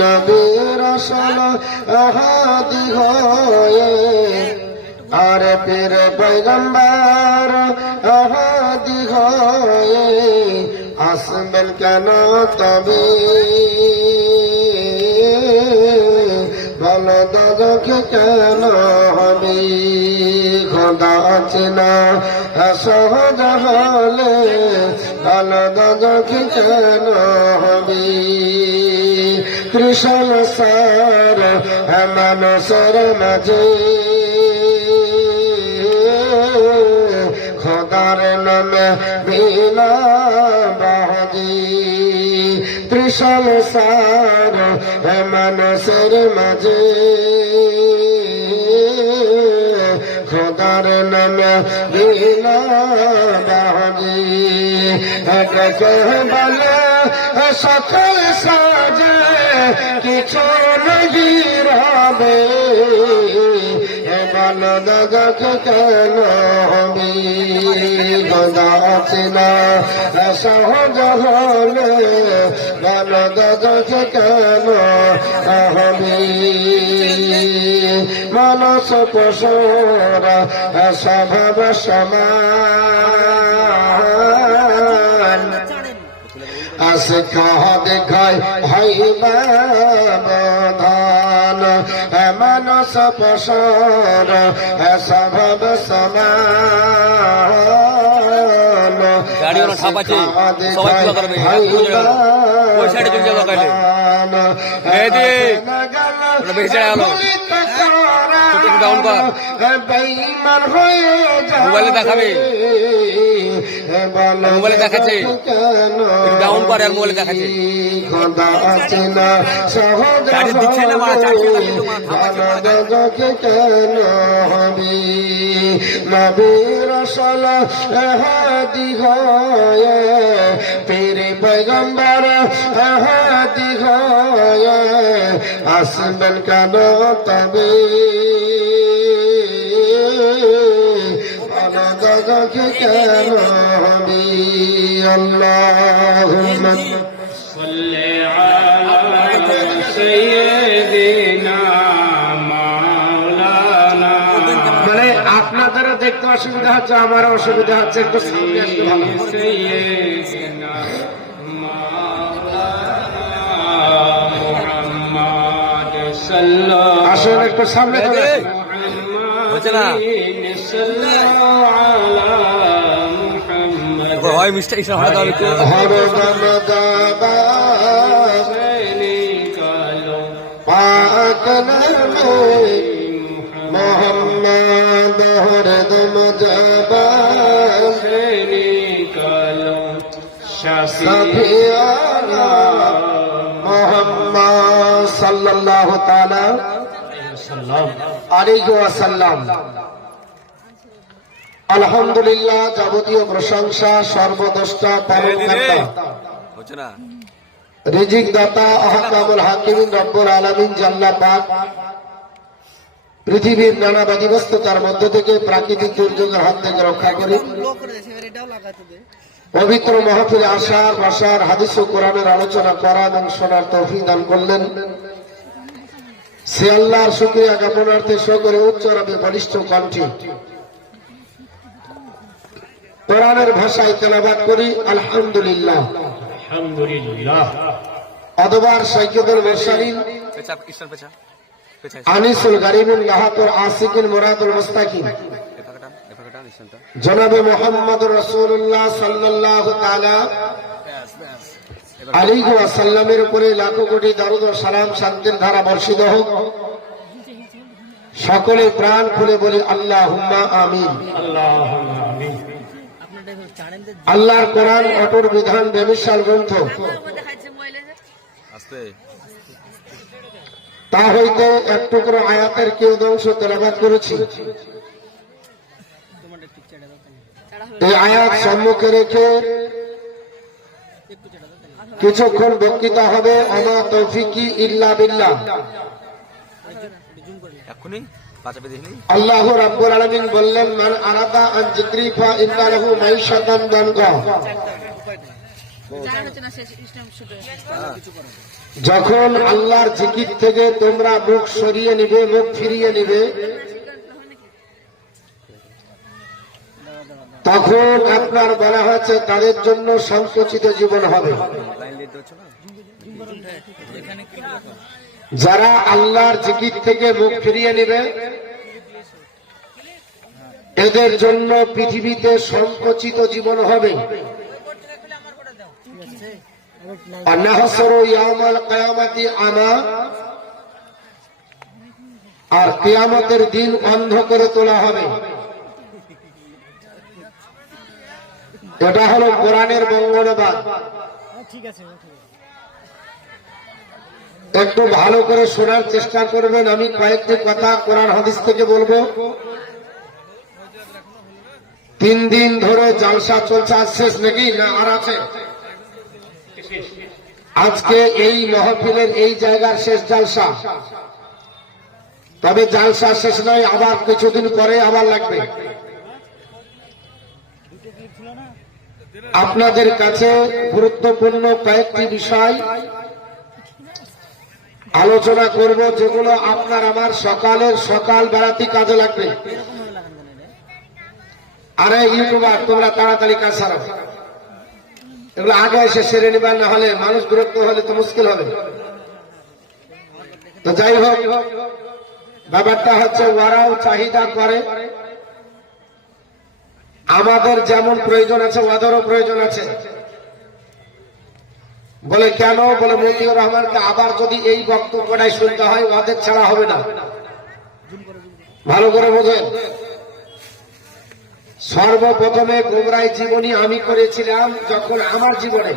নবীর আসল আহাদি হয়ে। আর পীর পৈগম্বর আহাদি হয়ে। আসবেন কেন তবে? বল দাদাকে কেন হবে খোদা আছে না সহজ হলে বল দাদাকে কেন হবে? কৃষ্ণ সার মানুষের মাঝে। খোদার নামে বিনা বাহাজি ত্রিশাল সার মানুষের মাঝে। খোদার নামে বাহাজি এটাকে বলে সকল সাজে কিছু কেন হবি গদা আছে না সহজ হলে বল দাদাকে কেন? হবি মানস পশুর স্বভাব সমান কহ দেখায় হইবা বধান মানস পশর স্বভাব সমান গাড়ি ওরা ঠাপ আছে, সবাই পূজা করবে, এক পূজা গেল। ওই সাইডে চলে যাব কাইলে। এই দে, ওটা বেশি চড়ে গেল। ডাউন কর। বেঈমান যাবে। মোবাইলে দেখাবে। মোবাইলে দেখাচ্ছে। ডাউন করে আর মোবাইলে দেখাচ্ছে। চার্জ দিচ্ছে না মা, চার্জ দিচ্ছে কিন্তু মা থামাচ্ছে কেন হবি নবীর সল হাদি হয়ে পীরে পৈগম্বর হাদি হয়ে আসবেন কেন তবে দাদাকে কেন হবি আল্লাহ صل على سيدنا مولانا মানে আপনাদেরও দেখতে অসুবিধা হচ্ছে আমারও অসুবিধা হচ্ছে একটু সামনে আসলে ভালো হয়। سيدنا مولانا محمد صلى আসলে একটু সামনে চলে আসুন। হচ্ছে না? হয় মিস্টার ইসলাম হয় তাহলে মোহাম্মদ হরদম সাল্লাল্লাহু তাআলা আলহামদুলিল্লাহ যাবতীয় প্রশংসা সর্বদষ্টা রিজিক দাতা আহকামুল হাকিমিন, রব্বুল আলামিন জাল্লা পাক। পৃথিবীর নানা বাদিবস্ততার মধ্য থেকে প্রাকৃতিক দুর্যোগের হাত থেকে রক্ষা করে। পবিত্র মহফিলে আসার ভাষার হাদিস ও কোরআনের আলোচনা করা এবং শোনার তৌফিক দান করলেন। সে আল্লাহর শুক্রিয়া জ্ঞাপনার্থে সকলে উচ্চ রবে বলিষ্ঠ কণ্ঠে কোরআনের ভাষায় তেলাবাদ করি আলহামদুলিল্লাহ। আলহামদুলিল্লাহ। অদবার পেছা পেছা আনিসুল গারিবুল লাহাতুল আসিকুল মুরাদুল মুস্তাকিম। জনাবে মোহাম্মদ রসুল্লাহ সাল্লাল্লাহু তাআলা। আলাইহি ওয়াসাল্লামের উপরে লাখো কোটি দরুদ সালাম শান্তির ধারা বর্ষিত হোক। সকলে প্রাণ খুলে বলি আমিন আল্লাহুম্মা আমিন। আল্লাহর কোরআন অটুর বিধান বেমিশাল গ্রন্থ। তা হইতে এক টুকরো আয়াতের কেউ অংশ তেলাবাদ করেছি। এই আয়াত সম্মুখে রেখে কিছুক্ষণ বক্তৃতা হবে আমা তৌফিকি ইল্লা বিল্লাহ। আল্লাহ রাব্বুল আলামিন বললেন মান আরাদা আন যিকরি ফা ইন্না লাহু মাইশাতান দানকা জানা হচ্ছে না শেষ ইসলাম শুধু যখন আল্লাহর জিকির থেকে তোমরা মুখ সরিয়ে নিবে মুখ ফিরিয়ে নিবে তখন আপনার বলা হয়েছে, তাদের জন্য সংকুচিত জীবন হবে। যারা আল্লাহর জিকির থেকে মুখ ফিরিয়ে নেবে, এদের জন্য পৃথিবীতে সংকুচিত জীবন হবে। আর কিয়ামতের দিন অন্ধ করে তোলা হবে। এটা হলো কোরআনের বঙ্গনবাদ একটু ভালো করে শোনার চেষ্টা করবেন, আমি কয়েকটি কথা কোরআন হাদিস থেকে বলব। তিন দিন ধরে জালসা চলছে, আজ শেষ নাকি না আর আছে? আজকে এই মহফিলের এই জায়গার শেষ জালসা। তবে জালসা শেষ নয়, আবার কিছুদিন পরে আবার লাগবে। আপনাদের কাছে গুরুত্বপূর্ণ কয়েকটি বিষয় আলোচনা করব, যেগুলো আপনার আমার সকালের সকাল বেড়াতে কাজে লাগবে। আরে ইউটিউবার, তোমরা তাড়াতাড়ি কাজ সারো। এগুলো আগে এসে সেরে নিবার না হলে মানুষ বিরক্ত হলে তো মুশকিল হবে। তো যাই হোক, ব্যাপারটা হচ্ছে ওরাও চাহিদা করে। আমাদের যেমন প্রয়োজন আছে, ওদেরও প্রয়োজন আছে। বলে, কেন? বলে মতিউর রহমানকে আবার যদি এই বক্তব্যটাই শুনতে হয়, ওদের ছাড়া হবে না। ভালো করে বোঝেন। সর্বপ্রথমে গোমরাই জীবনী আমি করেছিলাম যখন আমার জীবনে।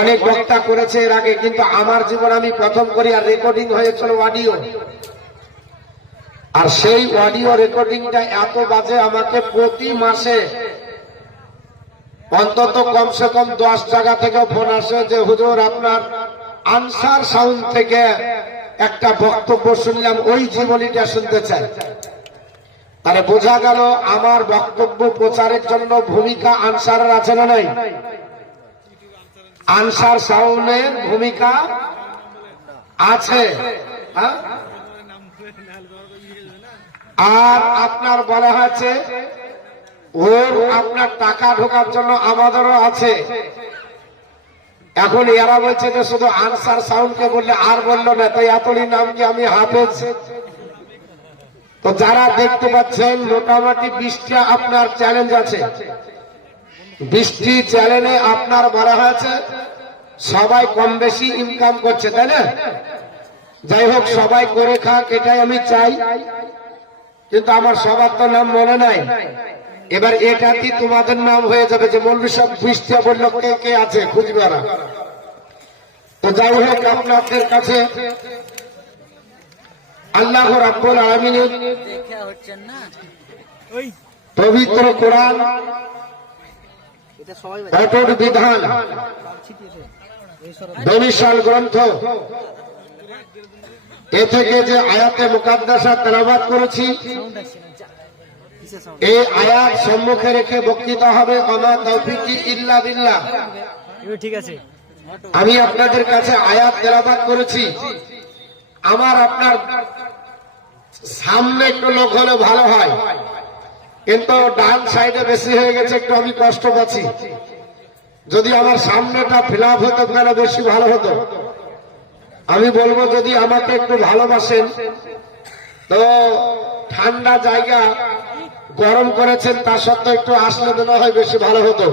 অনেক বক্তা করেছে এর আগে, কিন্তু আমার জীবন আমি প্রথম করি আর রেকর্ডিং হয়েছিল অডিও আর সেই অডিও রেকর্ডিংটা এত বাজে আমাকে প্রতি মাসে অন্তত কমসে কম দশ জায়গা থেকে ফোন আসে যে, হুজুর, আপনার আনসার সাউন্ড থেকে একটা বক্তব্য শুনলাম, ওই জীবনীটা শুনতে চাই। তাহলে বোঝা গেল আমার বক্তব্য প্রচারের জন্য ভূমিকা আনসারের আছে না নাই? আনসার সাউন্ডের ভূমিকা আছে। হ্যাঁ? আর আপনার বলা হয়েছে, ওর আপনার টাকা ঢোকার জন্য আমাদেরও আছে। এখন এরা বলছে যে শুধু আনসার সাউন্ডকে বললে আর বলল না, তাই এতদিন নাম কি আমি হাফেজ? তো যারা দেখতে পাচ্ছেন, মোটামুটি বিশটা আপনার চ্যালেঞ্জ আছে। বৃষ্টি চ্যালেঞ্জে আপনার বলা হয়েছে, সবাই কম বেশি ইনকাম করছে, তাই না? যাই হোক, সবাই করে খাক, এটাই আমি চাই। কিন্তু আমার সবার তো নাম মনে নাই। এবার এটাতে তোমাদের নাম হয়ে যাবে যে মৌলবী সব বৃষ্টিয়া বলল কে কে আছে খুঁজবে না তো যাই হোক আপনাদের কাছে আল্লাহ রাব্বুল পবিত্র কোরআন অটুট বিধান বমিশাল গ্রন্থ এ থেকে যে আয়াতে মুকাদ্দাসা তেলাবাদ করেছি, এই আয়াত সম্মুখে রেখে বক্তৃতা হবে, অমা তৌফিকি ইল্লা বিল্লাহ। ঠিক আছে আমি আপনাদের কাছে আয়াত তেলাবাদ করেছি। আমার আপনার সামনে একটু লোক হলে ভালো হয়। কিন্তু ডান সাইডে বেশি হয়ে গেছে, একটু আমি কষ্ট পাচ্ছি। যদি আমার সামনেটা ফিল আপ হতো, তাহলে বেশি ভালো হতো। আমি বলব যদি আমাকে একটু ভালোবাসেন, তো ঠান্ডা জায়গা গরম করেছেন, তা সত্ত্বেও একটু আসলে মনে হয় বেশি ভালো হতো।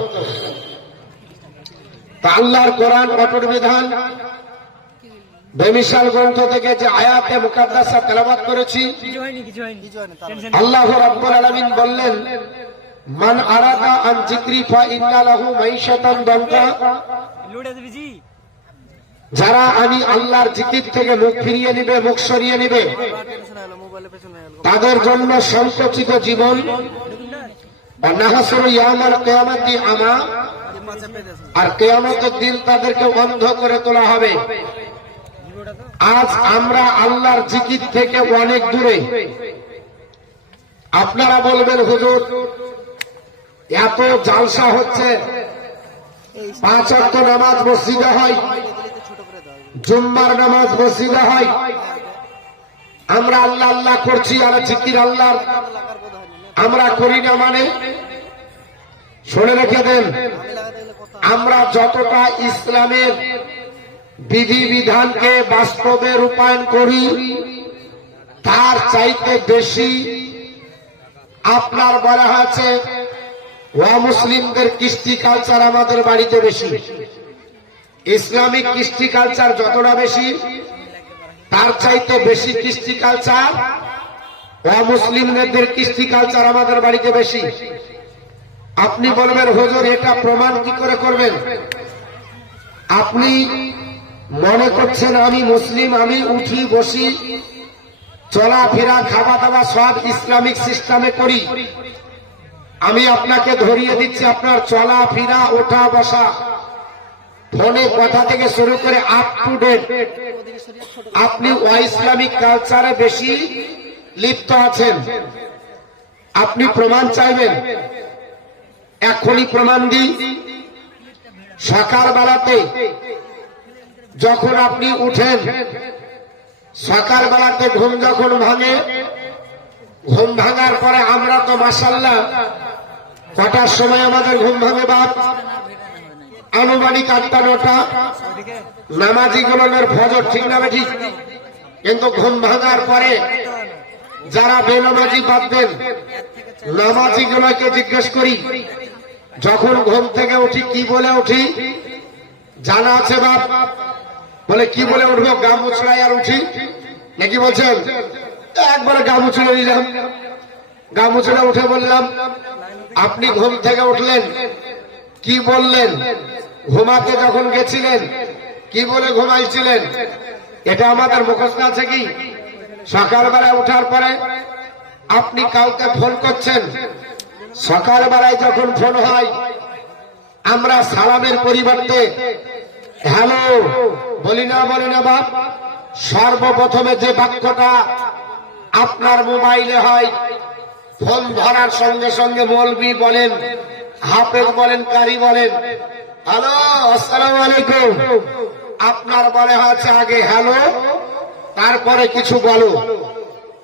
আল্লাহর কোরআন কঠোর বিধান। বেমিশাল গ্রন্থ থেকে যে আয়াতে মুকাদ্দাসা তেলাবাদ করেছি কিছু হয়নি কিছু হয়নি টেনশন আল্লাহ রাব্বুল আলামিন বললেন, মান আরাদা আন জিক্রি ফা ইন্না লাহু মাইশাতান দানকা লোড বিজি। যারা আমি আল্লাহর জিকির থেকে মুখ ফিরিয়ে নিবে, মুখ সরিয়ে নিবে, তাদের জন্য সংকুচিত জীবন আর কিয়ামতের দিন তাদেরকে অন্ধ করে তোলা হবে। আজ আমরা আল্লাহর জিকির থেকে অনেক দূরে। আপনারা বলবেন, হুজুর, এত জালসা হচ্ছে। পাঁচ অক্ট নামাজ মসজিদে হয়। জুম্মার নামাজ মসজিদে হয়। আমরা আল্লাহ আল্লাহ করছি, আর জিকির আল্লাহ আমরা করি না মানে? শুনে রেখে দেন। আমরা যতটা ইসলামের বিধি বিধানকে বাস্তবে রূপায়ণ করি, তার চাইতে বেশি আপনার বলা হয়েছে মুসলিমদের কৃষ্টি কালচার আমাদের বাড়িতে বেশি। ইসলামিক কৃষ্টি কালচার যতটা বেশি, তার চাইতে বেশি কৃষ্টি কালচার অমুসলিমদের কৃষ্টি কালচার আমাদের বাড়িতে বেশি। আপনি বলবেন, হুজুর, এটা প্রমাণ কি করে করবেন? আপনি মনে করছেন, আমি মুসলিম, আমি উঠি, বসি, চলাফেরা খাওয়া দাওয়া সব ইসলামিক সিস্টেমে করি। আমি আপনাকে ধরিয়ে দিচ্ছি, আপনার চলাফেরা ওঠা বসা ফোনে কথা থেকে শুরু করে আপ টু ডেট আপনি ইসলামিক কালচারে বেশি লিপ্ত আছেন। আপনি প্রমাণ চাইবেন। এখনই প্রমাণ দিই সকাল বেলাতে যখন আপনি উঠেন সকাল বেলাতে ঘুম যখন ভাঙে, ঘুম ভাঙার পরে আমরা তো মাসাল্লাহ কটার সময় আমাদের ঘুম ভাঙে বাপ? আনুমানিক আটটা, নটা। নামাজি গুলোর ফজর ঠিক না ঠিক কিন্তু ঘুম ভাঙার পরে যারা বেনামাজি দেন, নামাজি গুলোকে জিজ্ঞেস করি, যখন ঘুম থেকে উঠি কি বলে উঠি? জানা আছে বাপ? বলে, কি বলে উঠবো? গা মুছড়াই আর উঠি। নাকি বলছেন, একবারে গা মুছড়ে নিলাম। গা মুছড়ে উঠে বললাম, আপনি ঘুম থেকে উঠলেন কি বললেন? ঘুমাতে যখন গেছিলেন, কি বলে ঘুমাইছিলেন? এটা আমাদের মুখস্থ আছে কি? সকালবেলা উঠার পরে আপনি কাউকে ফোন করছেন? সকালবেলায় যখন ফোন হয়, আমরা সালামের পরিবর্তে, হ্যালো, বলি না বলি না বাপ, সর্বপ্রথমে যে বাক্যটা আপনার মোবাইলে হয়, ফোন ধরার সঙ্গে সঙ্গে মৌলবি বলেন হাফেজ বলেন, কারি বলেন। হ্যালো, আসসালামু আলাইকুম। আপনার বলে হচ্ছে আগে হ্যালো, তারপরে কিছু বলো।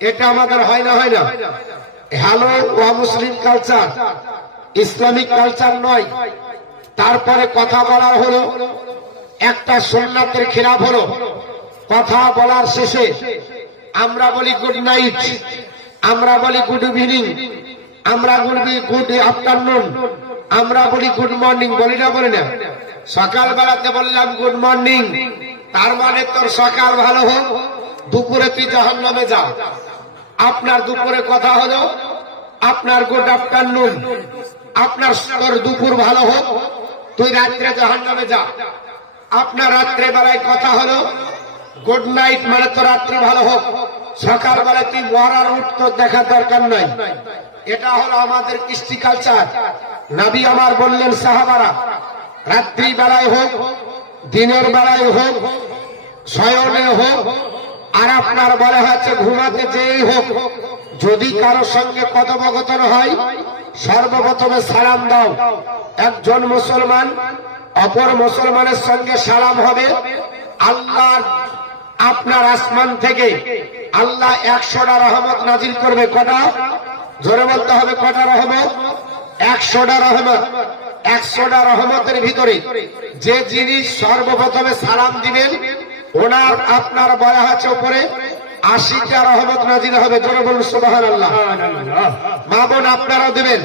এটা আমাদের হয় না হয় না। হ্যালো ও মুসলিম কালচার, ইসলামিক কালচার নয়। তারপরে কথা বলার হলো, একটা সোমনাথের খিলাফ হলো। কথা বলার শেষে আমরা বলি গুড নাইট আমরা বলি গুড ইভিনিং আমরা বলি গুড আফটারনুন আমরা বলি গুড মর্নিং বলি না বলি না। সকালবেলাতে বললাম গুড মর্নিং তার মানে তোর সকাল ভালো হোক, দুপুরে তুই জাহান নামে যা। আপনার দুপুরে কথা হলো, আপনার গুড আফটারনুন আপনার তোর দুপুর ভালো হোক, তুই রাত্রে জাহান নামে যা। আপনার রাত্রে বেলায় কথা হলো গুড নাইট মানে তো রাত্রে ভালো হোক। সকাল বেলায় তুই মরার উঠ তোর দেখার দরকার নাই। এটা হলো আমাদের কৃষ্টি কালচার নাবি আমার বললেন, সাহাবারা রাত্রি বেলায় হোক, দিনের বেলায় হোক, শয়নে হোক, আর আপনার বলা হচ্ছে ঘুমাতে যেই হোক, যদি কারও সঙ্গে কথোপকথন হয়, সর্বপ্রথমে সালাম দাও। একজন মুসলমান অপর মুসলমানের সঙ্গে সালাম হবে। আল্লাহর, আপনার আসমান থেকে আল্লাহ একশোটা রহমত নাজিল করবে। কটা? জোরে বলতে হবে কটা রহমত? একশোটা রহমত। একশোটা রহমতের ভিতরে যে জিনিস সর্বপ্রথমে সালাম দিবেন, ওনার আপনার বলা হচ্ছে উপরে, আশিটা রহমত নাজিল হবে। জোরে বলুন সুবাহান আল্লাহ মা বোন, আপনারাও দিবেন।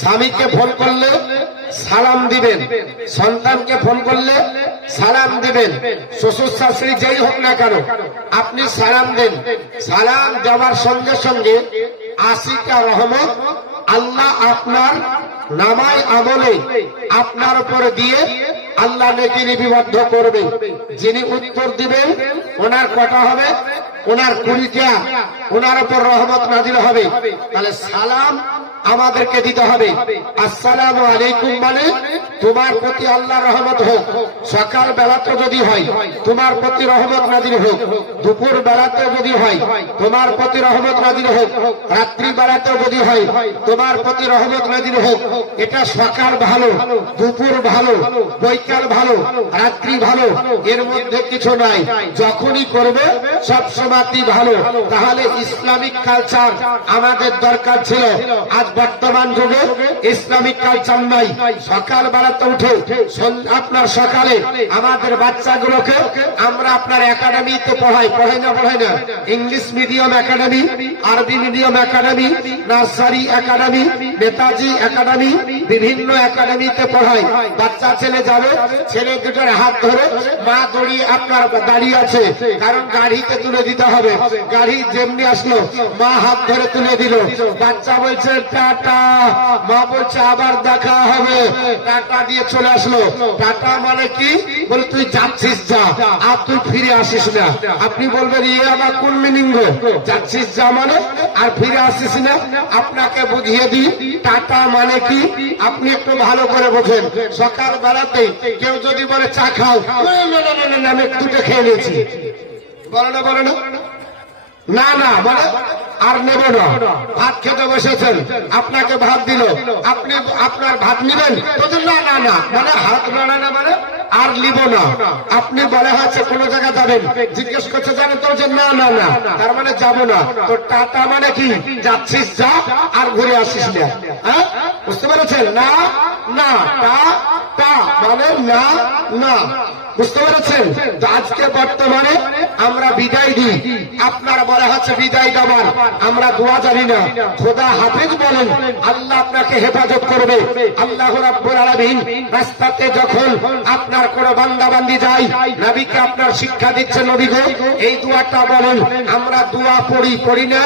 স্বামীকে ফোন করলে সালাম দিবেন। সন্তানকে ফোন করলে সালাম দিবেন। শ্বশুর শাশুড়ি যেই হোক না কেন, আপনি সালাম দেন। সালাম দেওয়ার সঙ্গে সঙ্গে আশিটা রহমত, আল্লাহ আপনার নামায় আমলে আপনার উপরে দিয়ে আল্লাহ নেকি লিপিবদ্ধ করবে। যিনি উত্তর দিবেন, ওনার কটা হবে? ওনার কুড়িটা। ওনার উপর রহমত নাজিল হবে। তাহলে সালাম আমাদেরকে দিতে হবে। আসসালামু আলাইকুম মানে তোমার প্রতি আল্লাহ রহমত হোক। সকাল বেলাতে যদি হয়, তোমার প্রতি রহমত নাজির হোক। দুপুর বেলাতে যদি হয়, তোমার প্রতি রহমত নাজির হোক। রাত্রি বেলাতেও যদি হয়, তোমার প্রতি রহমত নাজির হোক। এটা সকাল ভালো, দুপুর ভালো, বৈকাল ভালো, রাত্রি ভালো, এর মধ্যে কিছু নাই। যখনই করবে, সব সময়ই ভালো। তাহলে ইসলামিক কালচার আমাদের দরকার ছিল। আজ বর্তমান যুগে ইসলামিক কালচার নাই। সকাল বেলাতে উঠে আপনার সকালে আমাদের বাচ্চাগুলোকে আমরা আপনার একাডেমিতে পড়াই পড়াই না পড়াই না। ইংলিশ মিডিয়াম একাডেমি, আরবি medium academy, nursery academy, Netaji academy, বিভিন্ন একাডেমিতে পড়াই। বাচ্চা ছেলে যাবে, ছেলে দুটোর হাত ধরে মা দড়িয়ে আপনার দাঁড়িয়ে আছে, কারণ গাড়িতে তুলে দিতে হবে। গাড়ি যেমনি আসলো, মা হাত ধরে তুলে দিল। বাচ্চা বলছে টাটা। মা বলছে, আবার দেখা হবে। টাটা দিয়ে চলে আসলো। টাটা মানে কি? বলে, তুই যাচ্ছিস যা, আর তুই ফিরে আসিস না। আপনি বলবেন ইয়ে আবার কোন মিনিং যাচ্ছিস যা মানে আর ফিরে আসিস না? আপনাকে বুঝিয়ে দিই, টাটা মানে কি? আপনি একটু ভালো করে বোঝেন। সকাল বেলাতে কেউ যদি বলে, চা খাও। আমি দুটো খেয়ে নিয়েছি। বলো না বলো না? না না মানে আর নেব না। ভাত খেতে বসেছেন, আপনাকে ভাত দিল। আপনি, আপনার ভাত নেবেন? না না না মানে হাত নাড়া না মানে আর নিব না। আপনি বলে হচ্ছে কোন জায়গায় যাবেন। জিজ্ঞেস করছে, জানেন তো? যে না না না, তার মানে যাব না। তো টাটা মানে কি? যাচ্ছিস যা আর ঘুরে আসিস না। হ্যাঁ? বুঝতে পেরেছেন? না না, টা টা মানে না না। বুঝতে পেরেছেন? আজকে বর্তমানে আমরা বিদায় দিই। আপনার বলা হচ্ছে বিদায় দেওয়ার আমরা দোয়া জানি না। খোদা হাফিজ বলেন, আল্লাহ আপনাকে হেফাজত করবে। আল্লাহ রাস্তাতে যখন আপনার কোন বান্দা বান্দি যায়, নবীকে আপনার শিক্ষা দিচ্ছে নবী গো, এই দোয়াটা বলেন, আমরা দোয়া পড়ি পড়ি না,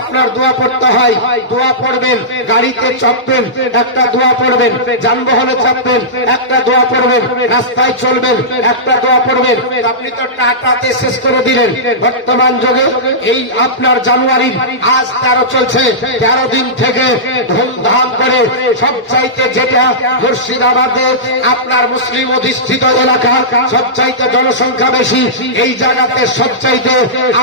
আপনার দোয়া পড়তে হয়। দোয়া পড়বেন, গাড়িতে চাপবেন, একটা দোয়া পড়বেন, যানবাহনে চাপবেন, একটা দোয়া পড়বেন, রাস্তায় চলবেন একটা দোয়া পড়বেন আপনি তো টাটাতে শেষ করে দিলেন। বর্তমান যুগে এই আপনার জানুয়ারির আজ তেরো চলছে। তেরো দিন থেকে ধুমধাম করে সব চাইতে যেটা মুর্শিদাবাদে আপনার মুসলিম অধিষ্ঠিত এলাকা সব চাইতে জনসংখ্যা বেশি, এই জায়গাতে সব চাইতে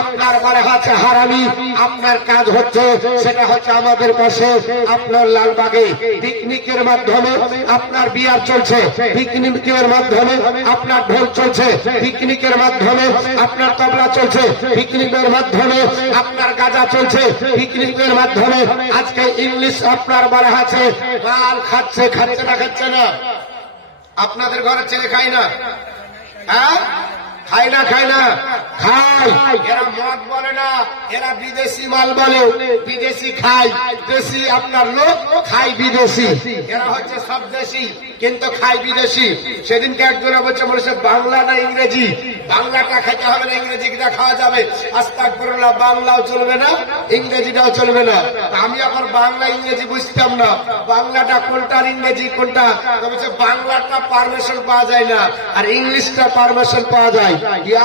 আপনার বলে আছে হারামি, আপনার কাজ হচ্ছে, সেটা হচ্ছে আমাদের পাশে আপনার লালবাগে। পিকনিকের মাধ্যমে আপনার বিয়ার চলছে। পিকনিকের মাধ্যমে আপনার ঢোল চলছে। পিকনিকের মাধ্যমে আপনার তবলা চলছে। পিকনিকের মাধ্যমে আপনার গাজা চলছে। পিকনিকের মাধ্যমে আজকে ইংলিশ আপনার বলা আছে, মাল খাচ্ছে খাচ্ছে না খাচ্ছে না। আপনাদের ঘরে ছেলে খায় না। হ্যাঁ? খায় না খায় না। খায়। এরা মদ বলে না, এরা বিদেশি মাল বলে। বিদেশি খায়, দেশি আপনার লোক খায় বিদেশি। এরা হচ্ছে সব দেশি। কিন্তু খায় বিদেশি। সেদিনকে একজনে বলছে বলেছে বাংলা না ইংরেজি? বাংলাটা খেতে হবে না, ইংরেজিটা খাওয়া যাবে। আস্তাক করলা বাংলাও চলবে না, ইংরেজিটাও চলবে না। আমি এখন বাংলা, ইংরেজি বুঝতাম না। বাংলাটা কোনটা ইংরেজি, কোনটা? বলছে, বাংলাটা পারমিশন পাওয়া যায় না, আর ইংলিশটা পারমিশন পাওয়া যায়।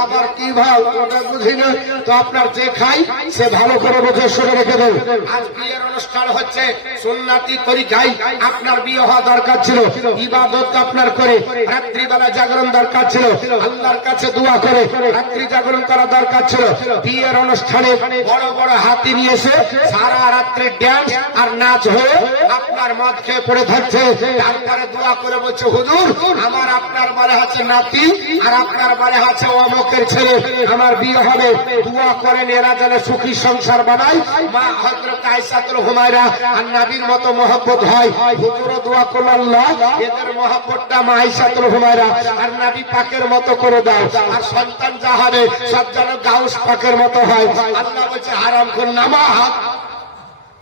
আবার কি ভাব? ওটা বুঝি না। তো আপনার যে খাই, সে ভালো করে বোঝে শুনে রেখে দেন। আজ বিয়ের অনুষ্ঠান হচ্ছে, সুন্নাতি তরিকায় আপনার বিয়ে হওয়া দরকার ছিল। ইবাদত আপনার করে। রাত্রিবেলা জাগরণ দরকার ছিল। আল্লাহর কাছে দোয়া করে। রাত্রি জাগরণ করা দরকার ছিল। বিয়ের অনুষ্ঠানে বড় বড় হাতি নিয়ে এসে সারা রাত্রে ড্যান্স আর নাচ হয়ে আপনার মদ খেয়ে পড়ে থাকছে। তারপরে দোয়া করে বলছে, হুজুর, আমার আপনার বলে আছে নাতি আর আপনার বলে আছে অমকের ছেলে। আমার বিয়ে হবে। দোয়া করেন এরা যেন সুখী সংসার বানায় মা হজরত আইসাতুল হুমায়রা আর নাবির মতো মহব্বত হয়। হুজুরও দোয়া করল আল্লাহ এদের মহব্বতটা মা আইসাতুল হুমায়রা আর নাবি পাকের মতো করে দাও। আর সন্তান যা হবে সব যেন গাউস পাকের মতো হয়। আল্লাহ বলছে, হারাম কর নামাজ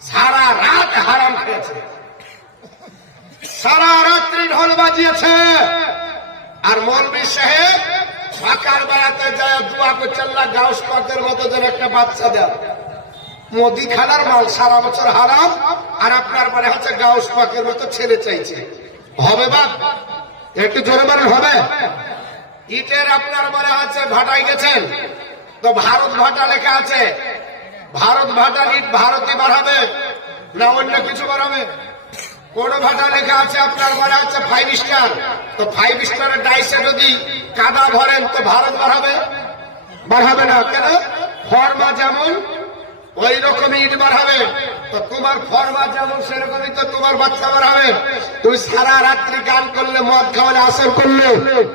সারা রাত হারাম খেয়েছে। সারা রাত্রি ঢোল বাজিয়েছে। আর মৌলবী সাহেব সকাল বেলাতে যায়, দোয়া করছে, আল্লাহ গাউস পাকের মতো যেন একটা বাচ্চা দেয় মোদি খানার মাল সারা বছর হারাম, আর আপনার মানে হচ্ছে গাউস পাকের মতো ছেলে চাইছে। হবে বাপ। একটু জোরে মারেন হবে। ইটের আপনার মনে হচ্ছে ভাটাই গেছেন। তো ভারত ভাটা লেখা আছে। ভারত ভাটা ইট ভারতে বাড়াবে না অন্য কিছু বাড়াবে? কোন ভাটা লেখা আছে, আপনার মনে হচ্ছে ফাইভ স্টার তো ফাইভ স্টারের ডাইসে যদি কাদা ভরেন, তো ভারত বাড়াবে? বাড়াবে না। কেন? ফর্মা যেমন ওই রকমই ইট বাড়াবে। তো তোমার ফর্মা যেমন, সেরকমই তো তোমার বাচ্চা বাড়াবে। তুমি সারা রাত্রি গান করলে মদ খাওয়ালে আসর করলে।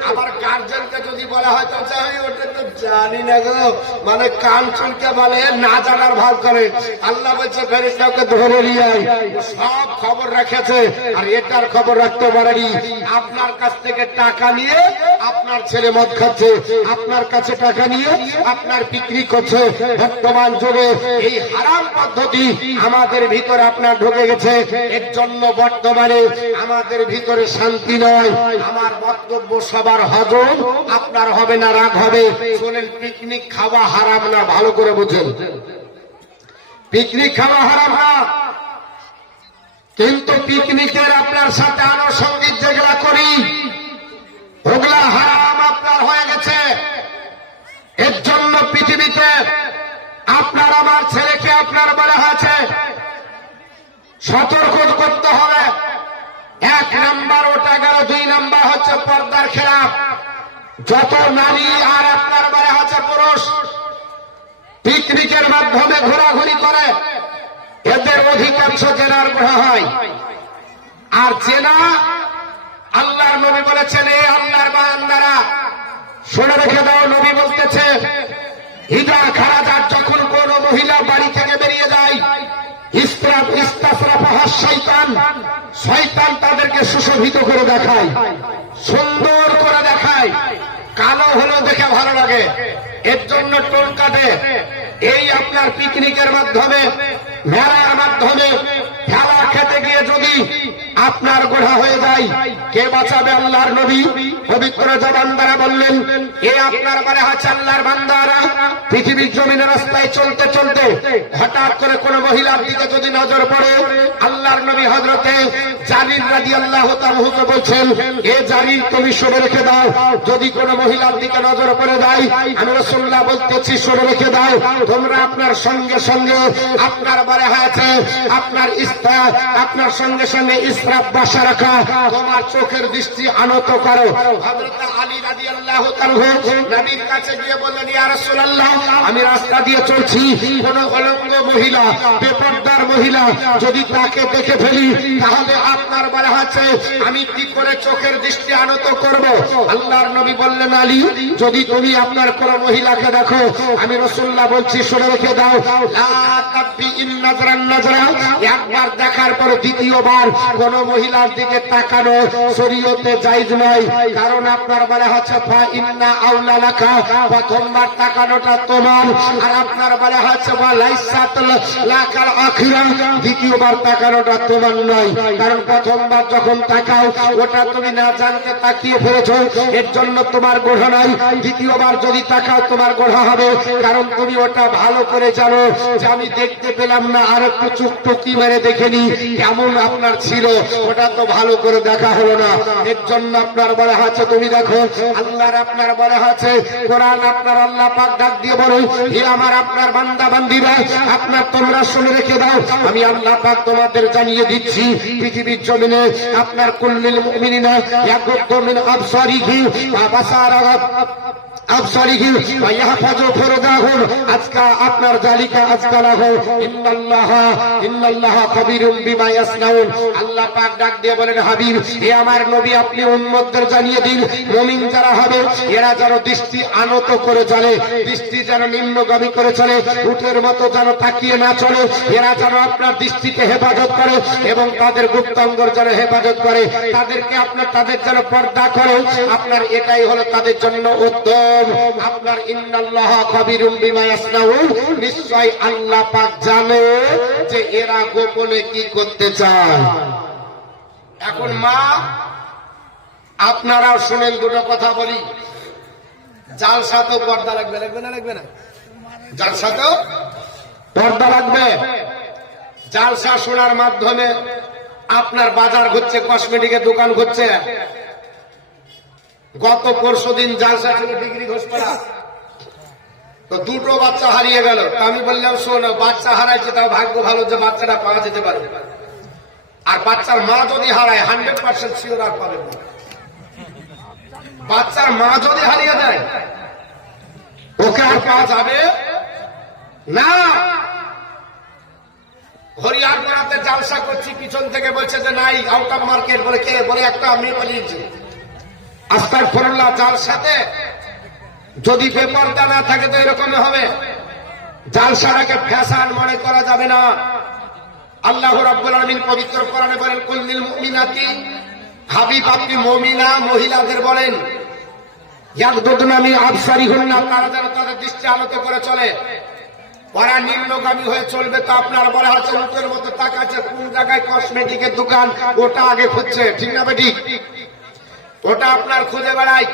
আবার গার্জেনকে বলা হয় তো যাই, ওটা তো জানি না গো। মানে কান চুলকে বলে, না জানার ভাব করে। আল্লাহ বলছে ফেরিস্তাকে ধরে নিয়ে। সব খবর রেখেছে, আর এটার খবর রাখতে পারেনি। আপনার কাছ থেকে টাকা নিয়ে আপনার ছেলে মদ খাচ্ছে, আপনার কাছে টাকা নিয়ে আপনার বিক্রি করছে। বর্তমান যুগে এই হারাম পদ্ধতি আমাদের ভিতরে আপনার ঢুকে গেছে। এর জন্য বর্তমানে আমাদের ভিতরে শান্তি নয়। আমার বক্তব্য সবার হজম। আপনার হবে না, রাগ হবে। শোনেন পিকনিক খাওয়া হারাম না, ভালো করে বুঝেন। পিকনিক খাওয়া হারাম না। কিন্তু পিকনিকের আপনার সাথে আনুষঙ্গিক যেগুলা করি, ওগুলা হারাম আপনার হয়ে গেছে। এর জন্য পৃথিবীতে আপনার আমার ছেলেকে আপনার বলা হয়েছে, সতর্ক করতে হবে। এক নাম্বার ওটা গেল, দুই নাম্বার হচ্ছে পর্দার খেলাফ যত নারী আর আপনার বলা হচ্ছে পুরুষ, পিকনিকের মাধ্যমে ঘোরাঘুরি করে, এদের অধিকাংশ জেনার গ্রহ হয়। আর জেনা আল্লাহর নবী বলেছেন, এ আল্লাহর বান্দারা, শুনে রেখে দাও, নবী বলতেছে হিজা খারাজার যখন কোন মহিলা বাড়ি থেকে বেরিয়ে যায় শয়তান শয়তান তাদেরকে সুশোভিত করে দেখায়, সুন্দর করে দেখায় কালো হলো দেখে ভালো লাগে। এর জন্য টোল কাটে। এই আপনার পিকনিকের মাধ্যমে, মেলার মাধ্যমে, খেলা খেতে গিয়ে যদি আপনার গোড়া হয়ে যায়। কে বাঁচাবে আল্লাহর নবী? পবিত্র জবান দ্বারা বললেন, এ আপনার মানে হচ্ছে আল্লাহর বান্দারা। পৃথিবীর জমিনের রাস্তায় চলতে চলতে হঠাৎ করে কোন মহিলার দিকে যদি নজর পড়ে, আল্লাহর নবী হজরতে জালিল রাজি আল্লাহ তাহুকে বলছেন, এ জালিল তুমি শুনে রেখে দাও। যদি কোন মহিলার দিকে নজর পড়ে যায়, আমি রসুল্লাহ বলতেছি শুনে রেখে দাও। তোমরা আপনার সঙ্গে সঙ্গে আপনার বারে হয়েছে আপনার ইস্তা, আপনার সঙ্গে সঙ্গে ইসরাফ বাসা রাখা, তোমার চোখের দৃষ্টি আনত করো। আমি রাস্তা দিয়ে চলছি। কোন অলঙ্গ মহিলা, বেপরদার মহিলা, যদি তাকে দেখে ফেলি, তাহলে আপনার বলা হচ্ছে, আমি কি করে চোখের দৃষ্টি আনত করব? আল্লাহর নবী বললেন, আলী, যদি তুমি আপনার কোন মহিলাকে দেখো, আমি রসুল্লাহ বলছি, শুনে রেখে দাও। একবার দেখার পর দ্বিতীয়বার কোন মহিলার দিকে তাকানো শরীয়তে জায়েজ নয়। কারণ আপনার বলা হচ্ছে, ফা ইন্না আউলা লাকা। প্রথমবার তাকানোটা তোমার। আর আপনার বলা হচ্ছে বা লাইসাতুল লাকাল আখিরা। দ্বিতীয়বার তাকানোটা তোমার নয়। কারণ প্রথমবার যখন তাকাও, ওটা তুমি না জানতে তাকিয়ে ফেলেছো। এর জন্য তোমার গোড়া নাই। দ্বিতীয়বার যদি তাকাও, তোমার গোড়া হবে। কারণ তুমি ওটা ভালো করে জানো যে আমি দেখতে পেলাম না। আর একটু চুপ টুকি মেরে দেখেনি। কেমন আপনার ছিল? ওটা তো ভালো করে দেখা হলো না। এর জন্য আপনার বলা আছে তুমি দেখো, আল্লাহর আপনার বলা আছে কোরআন আপনার আল্লাহ পাক ডাক দিয়ে বলো হে আমার আপনার বান্দা বান্দিরা আপনার তোমরা শুনে রেখে দাও, আমি আল্লাহ পাক তোমাদের জানিয়ে দিচ্ছি, পৃথিবীর জমিনে আপনার কুল্লিল মুমিনিনা ইয়াকুদ্দু মিন আবসারিহি ওয়া জানিয়ে দিন যারা হবে, এরা যেন দৃষ্টি আনত করে চলে, দৃষ্টি যেন নিম্নগামী করে চলে উঠের মতো যেন তাকিয়ে না চলে, এরা যেন আপনার দৃষ্টিকে হেফাজত করে এবং তাদের গুপ্তাঙ্গর যেন হেফাজত করে। তাদেরকে আপনার, তাদের যেন পর্দা করে। আপনার এটাই হলো তাদের জন্য উত্তম আপনার ইন্নাল্লাহ নিশ্চয় আল্লাহ পাক জানে যে এরা গোপনে কি করতে চায়। এখন মা, আপনারাও শুনেন দুটো কথা বলি। জাল সাথেও পর্দা লাগবে লাগবে না লাগবে না? জাল সাথেও পর্দা লাগবে জালসা শোনার মাধ্যমে আপনার বাজার ঘুরছে কসমেটিকের দোকান ঘুরছে গত পরশু দিন জালসা ছিল ডিগ্রি ঘোষপাড়া তো দুটো বাচ্চা হারিয়ে গেল। আমি বললাম, শোন, বাচ্চা হারাইছে তাও ভাগ্য ভালো যে বাচ্চাটা পাওয়া যেতে পারে। আর বাচ্চার মা যদি হারায় হান্ড্রেড পার্সেন্ট শিওর আর পাবেন না। বাচ্চার মা যদি হারিয়ে যায় ওকে আর পাওয়া যাবে না। হরিয়ারপুরাতে জালসা করছি, পিছন থেকে বলছে যে, নাই আউট অফ মার্কেট বলে কে, বলে একটা আমি পালিয়েছি। আস্তাক ফরল্লাহ জালসাতে যদি পেপারটা না থাকে তো এরকম হবে। জালসাটাকে ফ্যাশন মনে করা যাবে না। আল্লাহ রাব্বুল আলামিন পবিত্র কোরআনে বলেন কুল্লিল মুমিনাতি হাবিব, আপনি মুমিনা, মহিলাদের বলেন ইয়াকদুদনামি আবসারিহুন্না তারা যেন তাদের দৃষ্টি আলোত করে চলে। ওরা নিম্নগামী হয়ে চলবে তো আপনার বলা হচ্ছে উটের মতো তাকাচ্ছে, কোন জায়গায় কসমেটিকের দোকান, ওটা আগে খুঁজছে। ঠিক না বেটি ওটা আপনার খুঁজে বেড়ায়